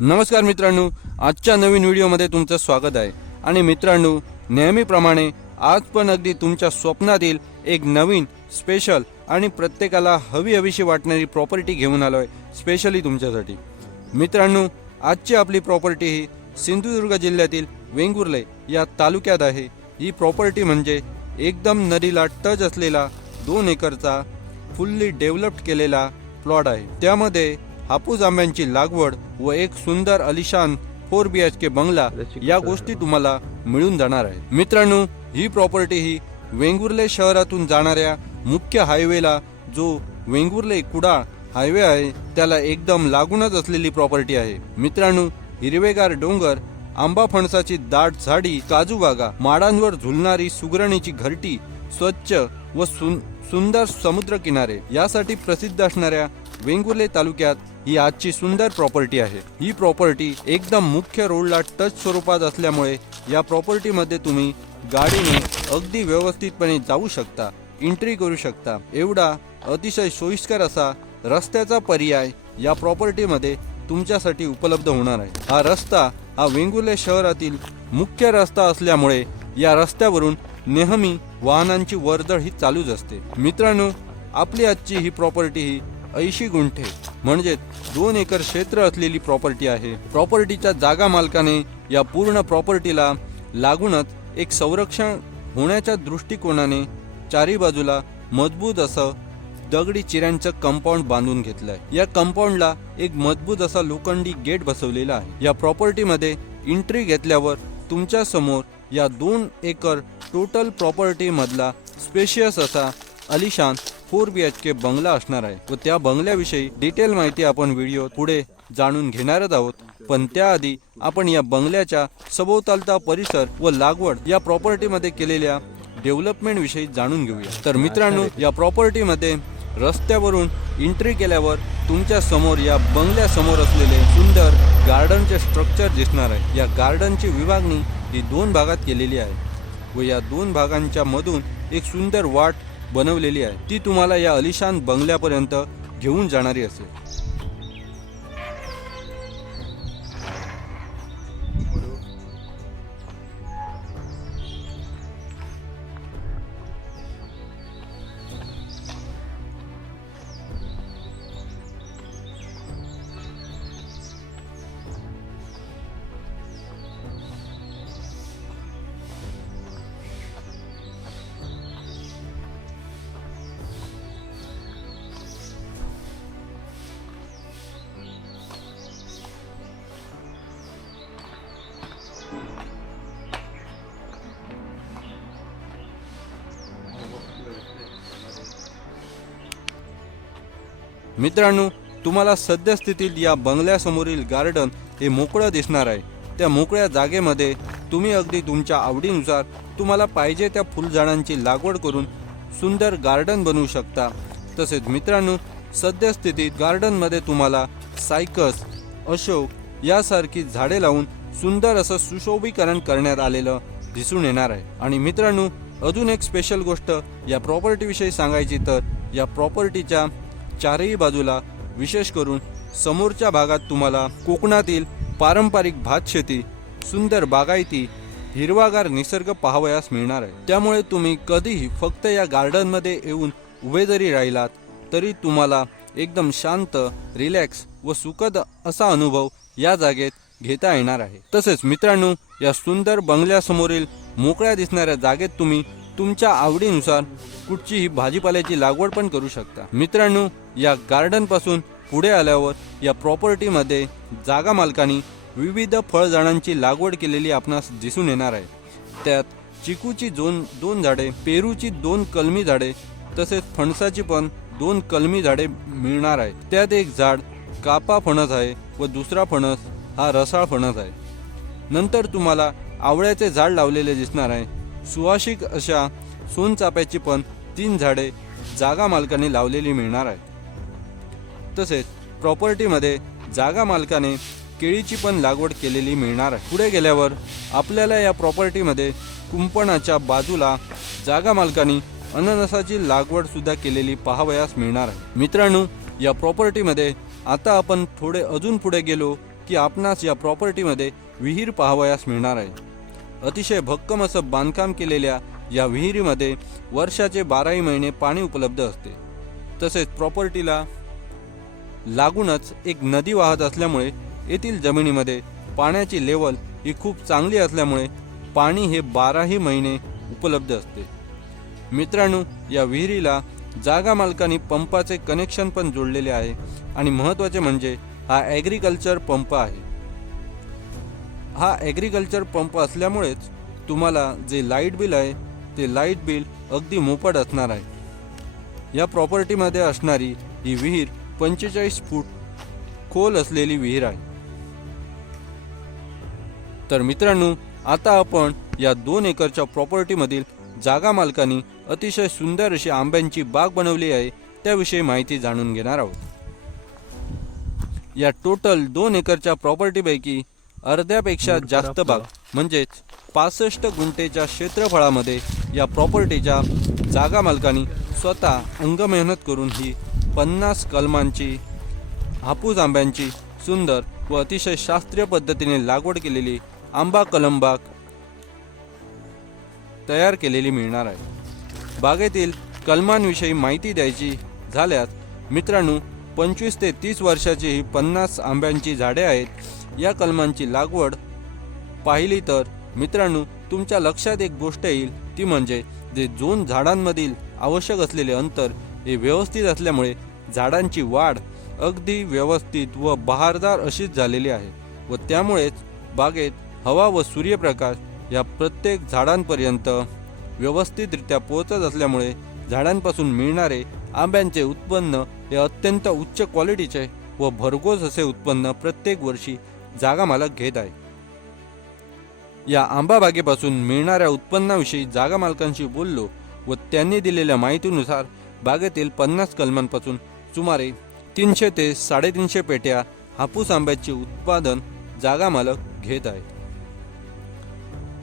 नमस्कार मित्रांनो, आजच्या नवीन व्हिडिओमध्ये तुमचं स्वागत आहे। आणि मित्रांनो, नेहमीप्रमाणे आज पण अगदी तुमच्या स्वप्नातील एक नवीन स्पेशल आणि प्रत्येकाला हवीशी वाटणारी प्रॉपर्टी घेऊन आलोय स्पेशली तुमच्यासाठी। मित्रांनो, आजची आपली प्रॉपर्टी ही सिंधुदुर्ग जिल्ह्यातील वेंगुर्ले या तालुक्यात आहे। ही प्रॉपर्टी म्हणजे एकदम नदीला टच असलेला 2 एकरचा फुल्ली डेव्हलप्ड केलेला प्लॉट आहे। त्यामध्ये हापूस आंब्यांची लागवड व एक सुंदर अलिशान 4 BHK बंगला या गोष्टी तुम्हाला मिळून जाणार आहे। मित्रांनो, ही प्रॉपर्टी ही वेंगुर्ले शहरातून जाणाऱ्या मुख्य हायवेला जो वेंगुर्ले कुडाळ हायवे आहे त्याला एकदम लागूनच असलेली प्रॉपर्टी आहे। मित्रांनो, हिरवेगार डोंगर, आंबा फणसाची दाट झाडी, काजू बागा, माडांवर झुलणारी सुगरणीची घरटी, स्वच्छ व सुंदर समुद्र किनारे यासाठी प्रसिद्ध असणाऱ्या वेंगुर्ले तालुक्यात ही आजची सुंदर प्रॉपर्टी आहे। ही प्रॉपर्टी एकदम मुख्य रोडला टच स्वरूपात असल्यामुळे या प्रॉपर्टी मध्ये तुम्ही गाडीने अगदी व्यवस्थितपणे जाऊ शकता, एंट्री करू शकता। एवढा अतिशय सोयीस्कर असा रस्त्याचा पर्याय या प्रॉपर्टी मध्ये तुमच्यासाठी उपलब्ध होणार आहे। हा रस्ता हा वेंगुर्ले शहरातील मुख्य रस्ता असल्यामुळे या रस्त्यावरून नेहमी वाहनांची वर्दळ ही चालूच असते। मित्रांनो, आपली आजची ही प्रॉपर्टी ही 80 गुंठे म्हणजे 2 एकर क्षेत्र असलेली प्रॉपर्टी आहे। प्रॉपर्टीच्या जागा मालकाने या पूर्ण प्रॉपर्टीला लागूनच एक संरक्षण होण्याच्या दृष्टिकोनाने चारी बाजूला मजबूत असं दगडी चिऱ्यांचं कंपाऊंड बांधून घेतलंय। या कंपाऊंडला एक मजबूत असा लोखंडी गेट बसवलेला आहे। या प्रॉपर्टीमध्ये एंट्री घेतल्यावर तुमच्या समोर या 2 एकर टोटल प्रॉपर्टी मधला स्पेशियस असा अलिशान 4 BHK बंगला असणार आहे व त्या बंगल्याविषयी डिटेल माहिती आपण व्हिडिओ पुढे जाणून घेणारच आहोत। पण त्याआधी आपण या बंगल्याच्या सभोवतालचा परिसर व लागवड या प्रॉपर्टीमध्ये केलेल्या डेव्हलपमेंट विषयी जाणून घेऊया। तर मित्रांनो, या प्रॉपर्टीमध्ये रस्त्यावरून एंट्री केल्यावर तुमच्या समोर या बंगल्यासमोर असलेले सुंदर गार्डनचे स्ट्रक्चर दिसणार आहे। या गार्डनची विभागणी ही 2 भागात केलेली आहे व या 2 भागांच्या मधून एक सुंदर वाट बनवलेली आहे। ती तुम्हाला या अलिशान बंगल्यापर्यंत घेऊन जाणारी असेल। मित्रांनो, तुम्हाला सद्यस्थितीत या बंगल्यासमोरील गार्डन हे मोकळं दिसणार आहे। त्या मोकळ्या जागेमध्ये तुम्ही अगदी तुमच्या आवडीनुसार तुम्हाला पाहिजे त्या फुलझाडांची लागवड करून सुंदर गार्डन बनवू शकता। तसेच मित्रांनो, सद्यस्थितीत गार्डनमध्ये तुम्हाला सायकस, अशोक यासारखी झाडे लावून सुंदर असं सुशोभीकरण करण्यात आलेलं दिसून येणार आहे। आणि मित्रांनो, अजून एक स्पेशल गोष्ट या प्रॉपर्टीविषयी सांगायची तर या प्रॉपर्टीच्या चारही बाजूला विशेष करून समोरच्या भागात तुम्हाला कोकणातील पारंपरिक भातशेती, सुंदर बागायती, हिरवागार निसर्ग पाहावयास मिळणार आहे। त्यामुळे तुम्ही कधीही फक्त या गार्डनमध्ये येऊन उभे जरी राहिलात तरी तुम्हाला एकदम शांत, रिलॅक्स व सुखद असा अनुभव या जागेत घेता येणार आहे। तसेच मित्रांनो, या सुंदर बंगल्यासमोरील मोकळ्या दिसणाऱ्या जागेत तुम्ही तुमच्या आवडीनुसार कुठचीही भाजीपाल्याची लागवड पण करू शकता। मित्रांनो, या गार्डन पासून पुढे आल्यावर या प्रॉपर्टीमध्ये जागा मालकांनी विविध फळझाडांची लागवड केलेली आपणास दिसून येणार आहे। त्यात चिकूची 2 झाडे, पेरूची 2 कलमी झाडे, तसेच फणसाची पण 2 कलमी झाडे मिळणार आहेत। त्यात एक झाड कापा फणस आहे व दुसरा फणस हा रसाळ फणस आहे। नंतर तुम्हाला आवळ्याचे झाड लावलेले दिसणार आहे। सुवासिक अशा सोनचाफ्याची पण 3 झाडे जागा मालकाने लावलेली मिळणार आहेत। तसेच प्रॉपर्टीमध्ये जागा मालकाने केळीची पण लागवड केलेली मिळणार आहे। पुढे गेल्यावर आपल्याला या प्रॉपर्टीमध्ये कुंपणाच्या बाजूला जागा मालकाने अननसाची लागवड सुद्धा केलेली पाहावयास मिळणार आहे। मित्रांनो, या प्रॉपर्टीमध्ये आता आपण थोडे अजून पुढे गेलो की आपणास या प्रॉपर्टीमध्ये विहीर पाहावयास मिळणार आहे. अतिशय भक्कम असं बांधकाम केलेल्या या विहिरीमध्ये वर्षाचे 12ही महिने पाणी उपलब्ध असते. तसेच प्रॉपर्टीला लागूनच एक नदी वाहत असल्यामुळे येथील जमिनीमध्ये पाण्याची लेवल ही खूप चांगली असल्यामुळे पाणी हे 12ही महिने उपलब्ध असते. मित्रांनो, या विहिरीला जागा मालकांनी पंपाचे कनेक्शन पण जोडलेले आहे आणि महत्त्वाचे म्हणजे हा ॲग्रिकल्चर पंप आहे. हा ॲग्रिकल्चर पंप असल्यामुळेच तुम्हाला जे लाईट बिल आहे ते लाईट बिल अगदी मोफत असणार आहे. या प्रॉपर्टीमध्ये असणारी ही विहीर 45 फूट खोल असलेली विहीर आहे. तर मित्रांनो, आता आपण या 2 एकरच्या प्रॉपर्टीमधील जागा मालकांनी अतिशय सुंदर अशी आंब्यांची बाग बनवली आहे त्याविषयी माहिती जाणून घेणार आहोत. या टोटल 2 एकरच्या प्रॉपर्टीपैकी अर्ध्यापेक्षा जास्त भाग म्हणजेच 65 गुंठेच्या क्षेत्रफळामध्ये या प्रॉपर्टीच्या जागा मालकांनी स्वतः अंगमेहनत करून ही 50 कलमांची हापूस आंब्यांची सुंदर व अतिशय शास्त्रीय पद्धतीने लागवड केलेली आंबा कलम बाग तयार केलेली मिळणार आहे. बागेतील कलमांविषयी माहिती द्यायची झाल्यास मित्रांनो, 25 ते 30 वर्षाची ही 50 आंब्यांची झाडे आहेत. या कलमांची लागवड पाहिली तर मित्रांनो, तुमच्या लक्षात एक गोष्ट येईल, ती म्हणजे जे 2 झाडांमधील आवश्यक असलेले अंतर हे व्यवस्थित असल्यामुळे झाडांची वाढ अगदी व्यवस्थित व बहारदार अशीच झालेली आहे व त्यामुळेच बागेत हवा व सूर्यप्रकाश या प्रत्येक झाडांपर्यंत व्यवस्थितरित्या पोहोचत असल्यामुळे झाडांपासून मिळणारे आंब्यांचे उत्पन्न हे अत्यंत उच्च क्वालिटीचे व भरघोस असे उत्पन्न प्रत्येक वर्षी जागा मालक घेत आहे. या आंबा बागेपासून मिळणाऱ्या उत्पन्नाविषयी जागा मालकांशी बोललो व त्यांनी दिलेल्या माहितीनुसार बागेतील 50 कलमांपासून सुमारे 300 ते 350 पेट्या हापूस आंब्याचे उत्पादन जागा मालक घेत आहेत.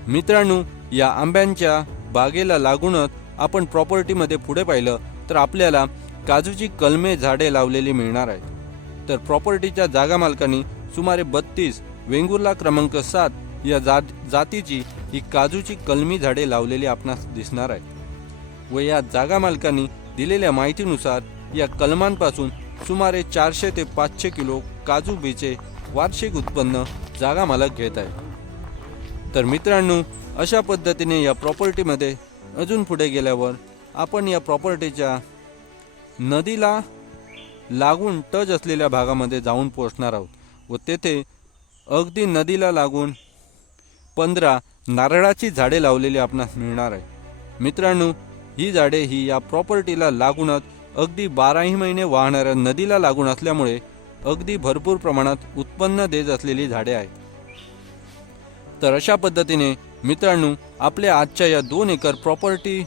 मित्रांनो, या आंब्यांच्या बागेला लागूनच आपण प्रॉपर्टीमध्ये पुढे पाहिलं तर आपल्याला काजूची कलमे झाडे लावलेली मिळणार आहेत. तर प्रॉपर्टीच्या जागा मालकांनी सुमारे 32 वेंगुर्ला क्रमांक 7 या जातीची ही काजूची कलमी झाडे लावलेली आपणास दिसणार आहेत व या जागा मालकांनी दिलेल्या माहितीनुसार या कलमांपासून सुमारे 400 ते 500 किलो काजू बीचे वार्षिक उत्पन्न जागा मालक घेत आहे. तर मित्रांनो, अशा पद्धतीने या प्रॉपर्टीमध्ये अजून पुढे गेल्यावर आपण या प्रॉपर्टीच्या नदीला लागून टच असलेल्या भागामध्ये जाऊन पोहोचणार आहोत व तेथे अगदी नदीला लागून 15 नारळाची झाडे लावलेली आपणास मिळणार आहे. मित्रांनो, ही झाडे ही या प्रॉपर्टीला लागूनच अगदी 12ही महिने वाहणाऱ्या नदीला लागून असल्यामुळे अगदी भरपूर प्रमाणात उत्पन्न देत असलेली झाडे आहेत. तर अशा पद्धतीने मित्रांनो, आपल्या आजच्या या 2 एकर प्रॉपर्टी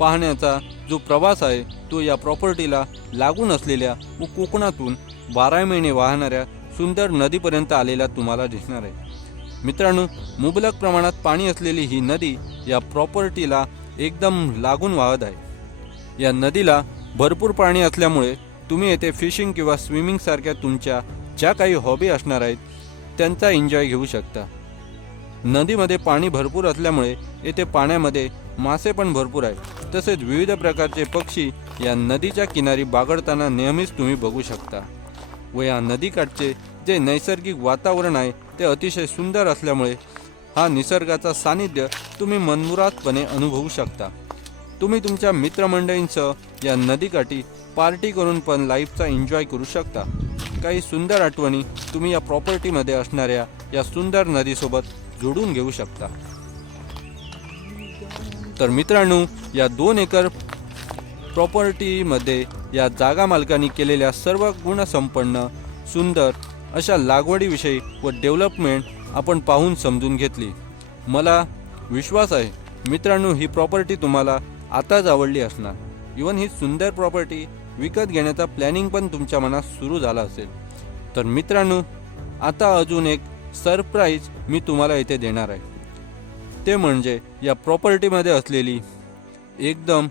पाहण्याचा जो प्रवास आहे तो या प्रॉपर्टीला लागून असलेल्या व कोकणातून 12 महिने वाहणाऱ्या सुंदर नदीपर्यंत आलेला तुम्हाला दिसणार आहे. मित्रांनो, मुबलक प्रमाणात पाणी असलेली ही नदी या प्रॉपर्टीला एकदम लागून वाहत आहे. या नदीला भरपूर पाणी असल्यामुळे तुम्ही येथे फिशिंग किंवा स्विमिंग सारख्या तुमच्या ज्या काही हॉबी असणार आहेत त्यांचा एन्जॉय घेऊ शकता. नदीमध्ये पाणी भरपूर असल्यामुळे येथे पाण्यामध्ये मासे पण भरपूर आहेत. तसेच विविध प्रकारचे पक्षी या नदीच्या किनारी बागडताना नेहमीच तुम्ही बघू शकता व या नदीकाठचे जे नैसर्गिक वातावरण आहे ते अतिशय सुंदर असल्यामुळे हा निसर्गाचा सानिध्य तुम्ही मनमुरादपणे अनुभवू शकता. तुम्ही तुमच्या मित्रमंडळींसह या नदीकाठी पार्टी करून पण लाईफचा एन्जॉय करू शकता. काही सुंदर आठवणी तुम्ही या प्रॉपर्टीमध्ये असणाऱ्या या सुंदर नदीसोबत जोडून घेऊ शकता. तर मित्रांनो, या 2 एकर प्रॉपर्टीमध्ये या जागा मालकांनी केलेल्या सर्व गुणसंपन्न सुंदर अशा लागवडीविषयी व डेव्हलपमेंट आपण पाहून समजून घेतली. मला विश्वास आहे मित्रांनो, ही प्रॉपर्टी तुम्हाला आताच आवडली असणार. इवन ही सुंदर प्रॉपर्टी विकत घेण्याचा प्लॅनिंग पण तुमच्या मनात सुरू झाला असेल. तर मित्रांनो, आता अजून एक सरप्राईज मी तुम्हाला इथे देणार आहे. ते म्हणजे या प्रॉपर्टीमध्ये असलेली एकदम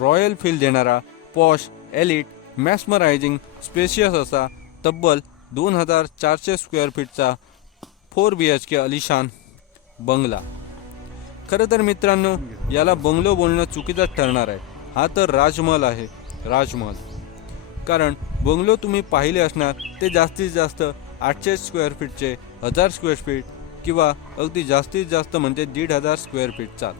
रॉयल फील देणारा पॉश एलिट मॅस्मरायझिंग स्पेशियस असा तब्बल 2400 स्क्वेअर फीटचा 4 BHK अलिशान बंगला। खरं तर मित्रांनो, याला बंगलो बोलणं चुकीचं ठरणार आहे। हा तर राजमहल आहे, राजमहल। कारण बंगलो तुम्ही पाहिले असणार ते जास्तीत जास्त 800 स्क्वेअर फीटचे, 1000 स्क्वेअर फीट किंवा अगदी जास्तीत जास्त म्हणजे 1500 स्क्वेअर फीटचा।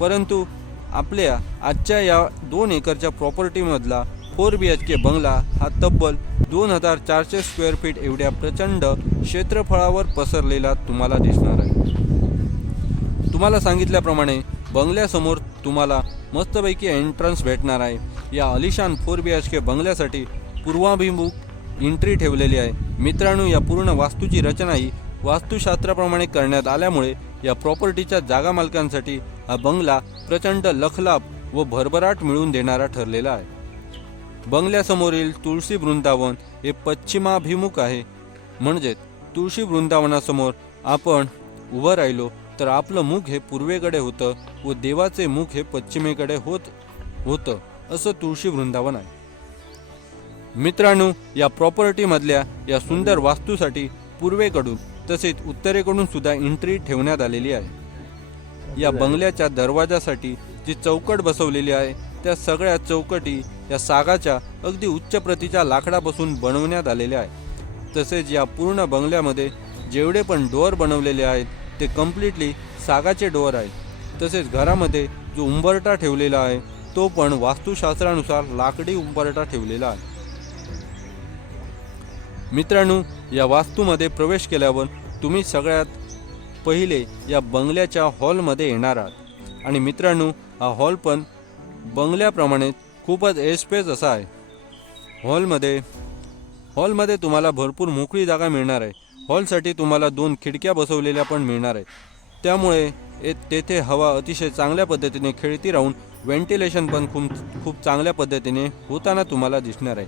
परंतु आपल्या आजच्या या 2 एकरच्या प्रॉपर्टीमधला 4 BHK बंगला हा तब्बल 2400 स्क्वेअर फीट एवढ्या प्रचंड क्षेत्रफळावर पसरलेला तुम्हाला दिसणार आहे। तुम्हाला सांगितल्याप्रमाणे बंगल्यासमोर तुम्हाला मस्तपैकी एंट्रन्स भेटणार आहे। या अलिशान 4 BHK बंगल्यासाठी पूर्वाभिमुख एंट्री ठेवलेली आहे। मित्रांनो, या पूर्ण वास्तूची रचना ही वास्तुशास्त्राप्रमाणे करण्यात आल्यामुळे या प्रॉपर्टीच्या जागा मालकांसाठी हा बंगला प्रचंड लखलाभ व भरभराट मिळवून देणारा ठरलेला आहे। बंगल्यासमोरील तुळशी वृंदावन हे पश्चिमाभिमुख आहे, म्हणजे तुळशी वृंदावनासमोर आपण उभं राहिलो तर आपलं मुख हे पूर्वेकडे होतं व देवाचे मुख हे पश्चिमेकडे होतं असं तुळशी वृंदावन आहे। मित्रांनो, या प्रॉपर्टीमधल्या या सुंदर वास्तूसाठी पूर्वेकडून तसेच उत्तरेकडून सुद्धा एंट्री ठेवण्यात आलेली आहे। या बंगल्याच्या दरवाजासाठी जी चौकट बसवलेली आहे त्या सगळ्या चौकटी या सागाच्या अगदी उच्च प्रतीच्या लाकडापासून बनवण्यात आलेल्या आहेत। तसेच या पूर्ण बंगल्यामध्ये जेवढे पण डोअर बनवलेले आहेत ते कम्प्लिटली सागाचे डोअर आहेत। तसेच घरामध्ये जो उंबरठा ठेवलेला आहे तो पण वास्तुशास्त्रानुसार लाकडी उंबरठा ठेवलेला आहे। मित्रांनो, या वास्तूमध्ये प्रवेश केल्यावर तुम्ही सगळ्यात पहिले या बंगल्याच्या हॉलमध्ये येणार आहात। आणि मित्रांनो, हा हॉल पण बंगल्याप्रमाणे खूपच एस्पेस असा आहे। हॉलमध्ये तुम्हाला भरपूर मोकळी जागा मिळणार आहे। हॉलसाठी तुम्हाला 2 खिडक्या बसवलेल्या पण मिळणार आहेत, त्यामुळे तेथे हवा अतिशय चांगल्या पद्धतीने खेळती राहून व्हेंटिलेशन पण खूप चांगल्या पद्धतीने होताना तुम्हाला दिसणार आहे।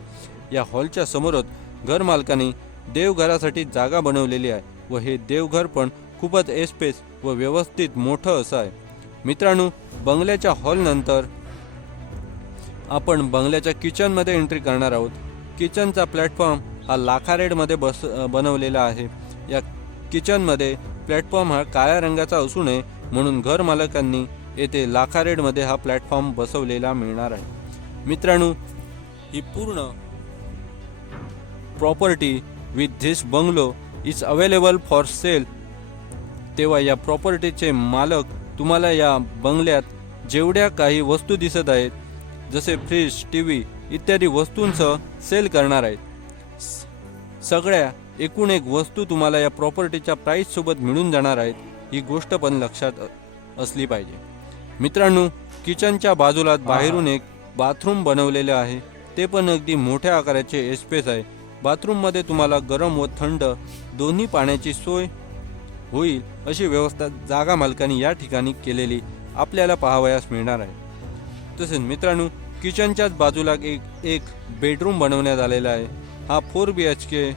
या हॉलच्या समोरच घर मालकाने देवघरासाठी जागा बनवलेली आहे व हे देवघर पण खूपच एस्पेस व व्यवस्थित मोठं असं आहे। मित्रांनो, बंगल्याच्या हॉल नंतर आपण बंगल्याच्या किचनमध्ये एंट्री करणार आहोत। किचनचा प्लॅटफॉर्म हा लाखारेडमध्ये बनवलेला आहे। या किचनमध्ये प्लॅटफॉर्म हा काळ्या रंगाचा असू नये म्हणून घर मालकांनी येथे लाखारेडमध्ये हा प्लॅटफॉर्म बसवलेला मिळणार आहे। मित्रांनो, ही पूर्ण property with this bungalow is available for sale. तेव्हा या प्रॉपर्टीचे मालक तुम्हाला या बंगल्यात जेवढ्या काही वस्तू दिसत आहेत जसे फ्रीज, टीव्ही इत्यादी वस्तूंसह सेल करणार आहेत। सगळ्या एकूण एक वस्तू तुम्हाला या प्रॉपर्टीच्या प्राइस सोबत मिळून जाणार आहेत, ही गोष्ट पण लक्षात असली पाहिजे। मित्रांनो, किचनच्या बाजूला बाहेरून एक बाथरूम बनवलेले आहे, ते पण अगदी मोठ्या आकाराचे एस्पेस आहे। बाथरूममध्ये तुम्हाला गरम व थंड दोन्ही पाण्याची सोय होईल अशी व्यवस्था जागा मालकांनी या ठिकाणी केलेली आपल्याला पाहावयास मिळणार आहे। तसेच मित्रांनो, किचनच्याच बाजूला एक बेडरूम बनवण्यात आलेला आहे। हा 4 BHK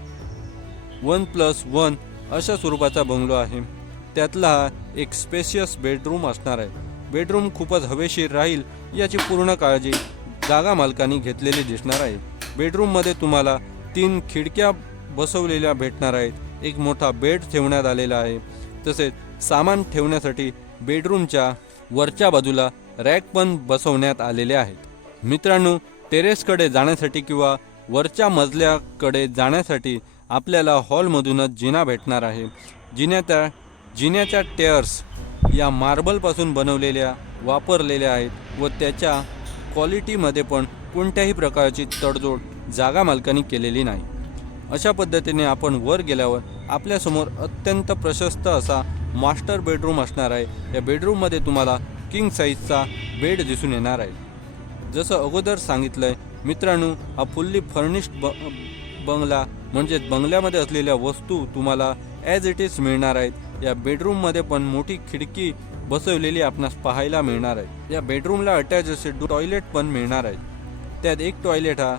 1+1 अशा स्वरूपाचा बंगलो आहे। त्यातला हा एक स्पेशियस बेडरूम असणार आहे। बेडरूम खूपच हवेशीर राहील याची पूर्ण काळजी जागा मालकांनी घेतलेली दिसणार आहे। बेडरूममध्ये तुम्हाला 3 खिडक्या बसवलेल्या भेटणार आहेत। एक मोठा बेड ठेवण्यात आलेला आहे। तसेच सामान ठेवण्यासाठी बेडरूमच्या वरच्या बाजूला रॅक पण बसवण्यात आलेले आहेत। मित्रांनो, टेरेसकडे जाण्यासाठी किंवा वरच्या मजल्याकडे जाण्यासाठी आपल्याला हॉलमधूनच जिना भेटणार आहे। जिन्याच्या टेअर्स या मार्बलपासून बनवलेल्या वापरलेल्या आहेत व त्याच्या क्वालिटीमध्ये पण कोणत्याही प्रकारची तडजोड जागा मालकांनी केलेली नाही। अशा पद्धतीने आपण वर गेल्यावर आपल्यासमोर अत्यंत प्रशस्त असा मास्टर बेडरूम असणार आहे। या बेडरूममध्ये तुम्हाला किंग साईजचा बेड दिसून येणार आहे। जसं अगोदर सांगितलंय मित्रांनो, हा फुल्ली फर्निश्ड बंगला म्हणजे बंगल्यामध्ये असलेल्या वस्तू तुम्हाला ॲज इट इज मिळणार आहेत। या बेडरूममध्ये पण मोठी खिडकी बसवलेली आपणास पाहायला मिळणार आहे। या बेडरूमला अटॅच असे टॉयलेट पण मिळणार आहे। त्यात एक टॉयलेट हा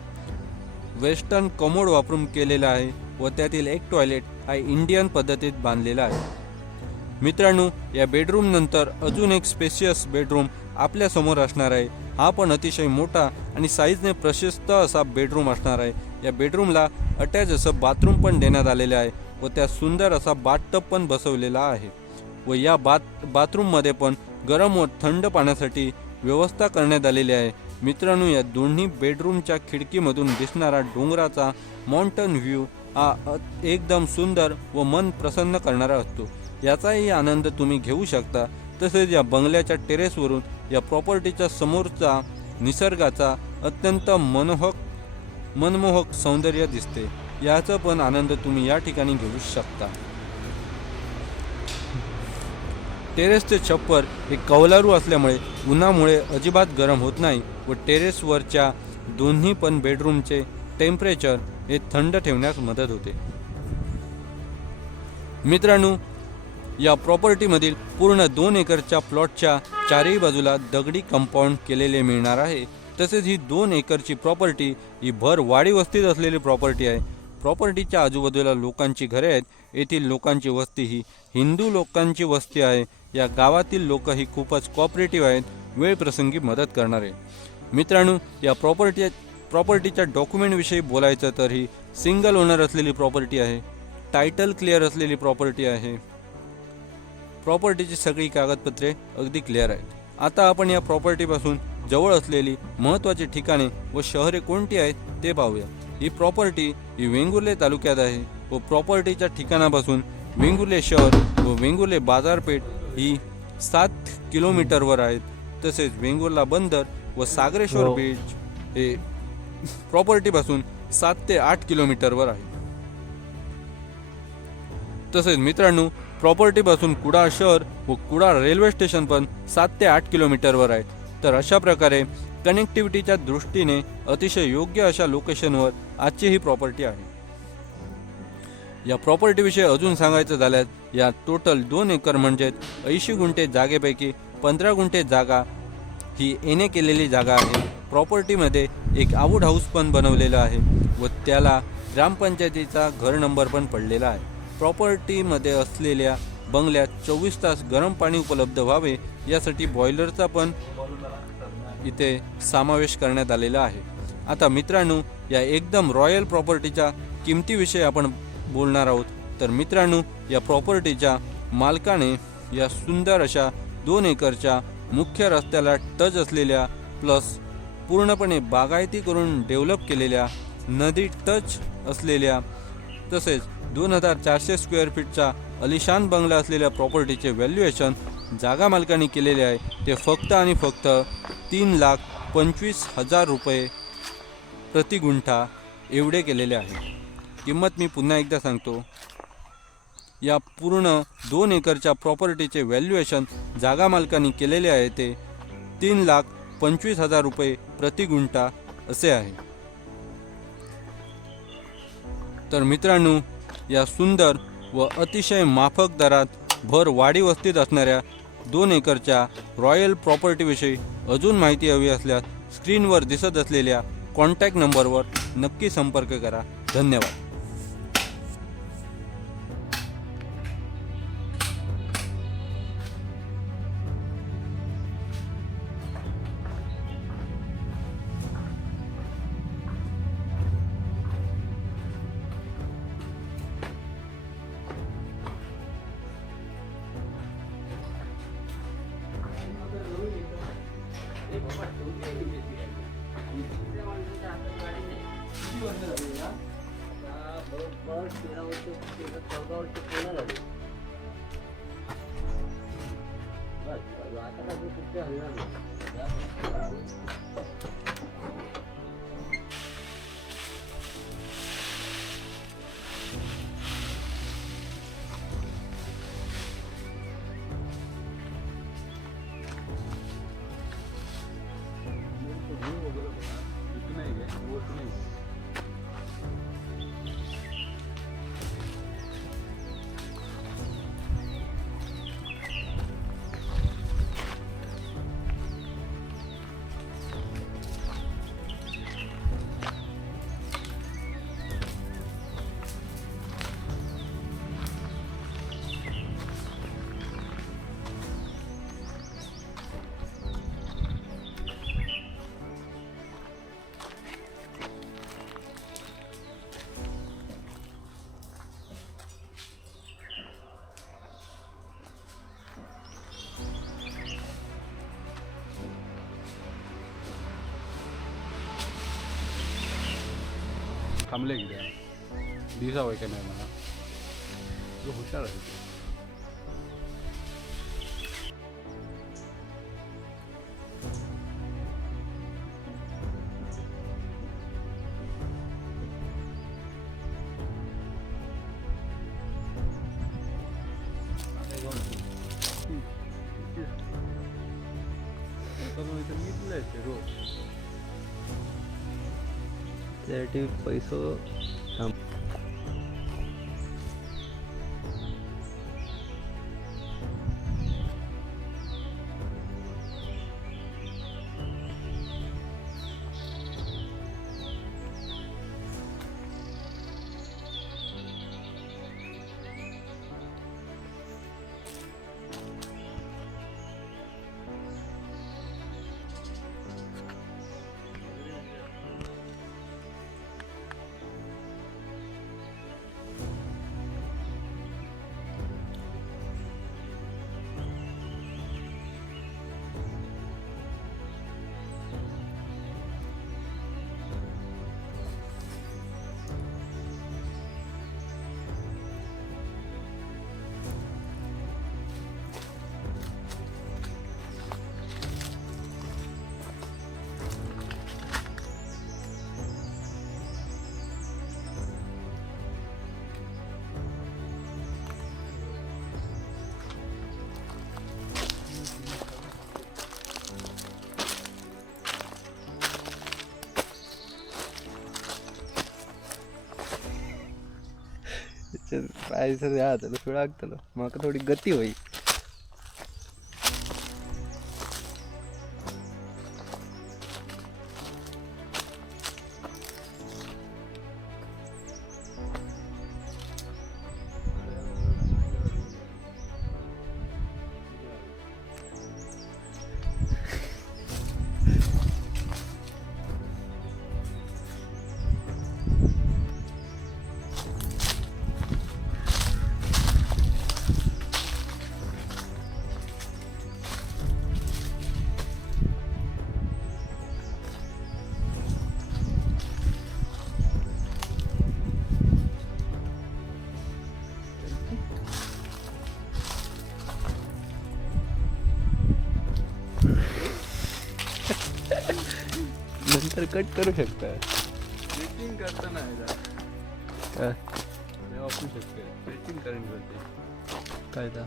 वेस्टर्न कमोड वापरून केलेला आहे व त्यातील एक टॉयलेट हा इंडियन पद्धतीत बांधलेला आहे। मित्रांनो, या बेडरूम नंतर अजून एक स्पेशियस बेडरूम आपल्या समोर असणार आहे। हा पण अतिशय मोठा आणि साईजने प्रशस्त असा बेडरूम असणार आहे। या बेडरूमला अटॅच असं बाथरूम पण देण्यात आलेले आहे व त्यात सुंदर असा बाथटब पण बसवलेला आहे व या बाथरूममध्ये पण गरम व थंड पाण्यासाठी व्यवस्था करण्यात आलेली आहे। मित्रांनो, या दोन्ही बेडरूमच्या खिडकीमधून दिसणारा डोंगराचा माउंटन व्ह्यू हा एकदम सुंदर व मन प्रसन्न करणारा असतो, याचाही आनंद तुम्ही घेऊ शकता। तसेच या बंगल्याच्या टेरेसवरून या प्रॉपर्टीच्या समोरचा निसर्गाचा अत्यंत मनमोहक सौंदर्य दिसते, याचा पण आनंद तुम्ही या ठिकाणी घेऊ शकता। टेरेसचे छप्पर हे कौलारू असल्यामुळे उन्हामुळे अजिबात गरम होत नाही व टेरेसवरच्या दोन्ही पण बेडरूमचे टेम्परेचर हे थंड ठेवण्यास मदत होते। मित्रांनो, या प्रॉपर्टीमधील पूर्ण 2 एकरच्या प्लॉटच्या चारही बाजूला दगडी कंपाऊंड केलेले मिळणार आहे। तसेच ही 2 एकरची प्रॉपर्टी ही भर वाडी वस्तीत असलेली प्रॉपर्टी आहे। प्रॉपर्टीच्या आजूबाजूला लोकांची घरे आहेत। येथील लोकांची वस्ती ही हिंदू लोकांची वस्ती आहे। या गावातील लोक ही खूपच कोऑपरेटिव्ह आहेत, वेळ प्रसंगी मदत करणारे। मित्रांनो, या प्रॉपर्टीच्या डॉक्युमेंट विषयी बोलायचं तर ही सिंगल ओनर असलेली प्रॉपर्टी आहे, टायटल क्लिअर असलेली प्रॉपर्टी आहे। प्रॉपर्टीची सगळी कागदपत्रे अगदी क्लिअर आहेत। आता आपण या प्रॉपर्टीपासून जवळ असलेली महत्त्वाची ठिकाणे व शहरे कोणती आहेत ते पाहूया। ही प्रॉपर्टी ही वेंगुर्ले तालुक्यात आहे व प्रॉपर्टीच्या ठिकाणापासून वेंगुर्ले शहर व वेंगुर्ले बाजारपेठ ही 7 किलोमीटरवर आहेत। तसेच वेंगुर्ला बंदर व सागरेश्वर बीच हे प्रॉपर्टीपासून 7 ते 8 किलोमीटरवर आहे। तसेच मित्रांनो, प्रॉपर्टीपासून कुडाळ शहर व कुडाळ रेल्वे स्टेशन पण 7 ते 8 किलोमीटरवर आहे। तर अशा प्रकारे कनेक्टिव्हिटीच्या दृष्टीने अतिशय योग्य अशा लोकेशनवर आजची ही प्रॉपर्टी आहे। या प्रॉपर्टीविषयी अजून सांगायचं झाल्यास या टोटल 2 एकर म्हणजे 80 गुंठे जागेपैकी 15 गुंठे जागा ही येणे केलेली जागा आहे। प्रॉपर्टीमध्ये एक आउट हाऊस पण बनवलेला आहे व त्याला ग्रामपंचायतीचा घर नंबर पण पडलेला आहे। प्रॉपर्टीमध्ये असलेल्या बंगल्यात 24 तास गरम पाणी उपलब्ध व्हावे यासाठी बॉयलरचा पण इथे समावेश करण्यात आलेला आहे। आता मित्रांनो, या एकदम रॉयल प्रॉपर्टीच्या किमतीविषयी आपण बोलणार आहोत। तर मित्रांनो, या प्रॉपर्टीच्या मालकाने या सुंदर अशा 2 एकरच्या मुख्य रस्त्याला टच असलेल्या प्लस पूर्णपणे बागायती करून डेव्हलप केलेल्या, नदी टच असलेल्या तसेच 2400 स्क्वेअर फीटचा अलिशान बंगला असलेल्या प्रॉपर्टीचे व्हॅल्युएशन जागा मालकाने केलेले आहे ते फक्त आणि फक्त 3,25,000 रुपये प्रति गुंठा एवढे केलेले आहे। किंमत मी पुन्हा एकदा सांगतो, या पूर्ण 2 एकरच्या प्रॉपर्टीचे व्हॅल्युएशन जागा मालकाने केलेले आहे ते 3,25,000 रुपये प्रति गुंठा असे आहे। तर मित्रांनो, या सुंदर व अतिशय माफक दरात भर वाडी वस्तीत असणाऱ्या 2 एकरच्या रॉयल प्रॉपर्टीविषयी अजून माहिती हवी असल्यास स्क्रीनवर दिसत असलेल्या कॉन्टॅक्ट नंबरवर नक्की संपर्क करा। धन्यवाद। थांबले किती दिसा होय का नाही मला तो हुशार आहे ते. त्यासाठी पैसो पायसर जातलो सुळा ಆಗ್ತलो म्हाका थोडी गती होई नंतर कट करू शकता रेटिंग करताना काय वापरू शकते रेटिंग करंट करते काय ता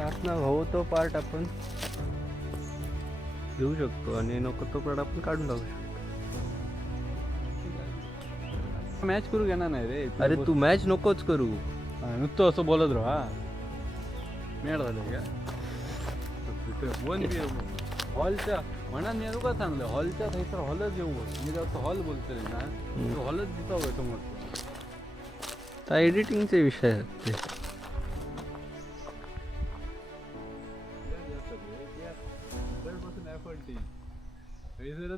असला हवं तो पार्ट आपण घेऊ शकतो आणि नको तो पार्ट आपण काढून टाकू शकतो. मॅच करू घेणार नाही रे अरे तू मॅच नकोच करू नुसतं असं बोलत राहा मेळ झालं का वन बी हॉलच्या म्हणा मी का सांगलं हॉलच्या थंयसर हॉलच येऊ मी जेव्हा हॉल बोलतोय ना हॉलच दिसा होय तो म्हणतो एडिटिंगचे विषय आहेत ते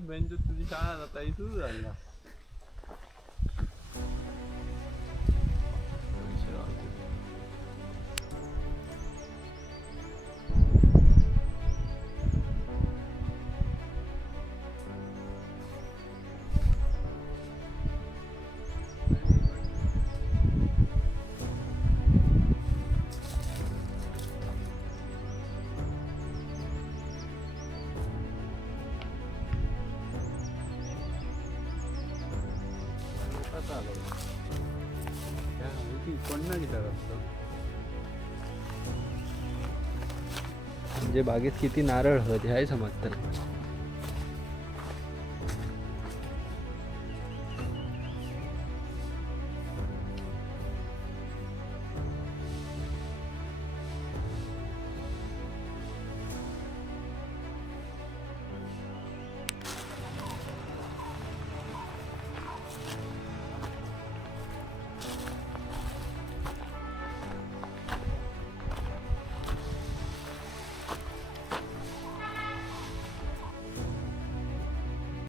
बेंच तुझी शाळा जाता सुरू झाला म्हणजे बागेत किती नारळ हत हे समजतं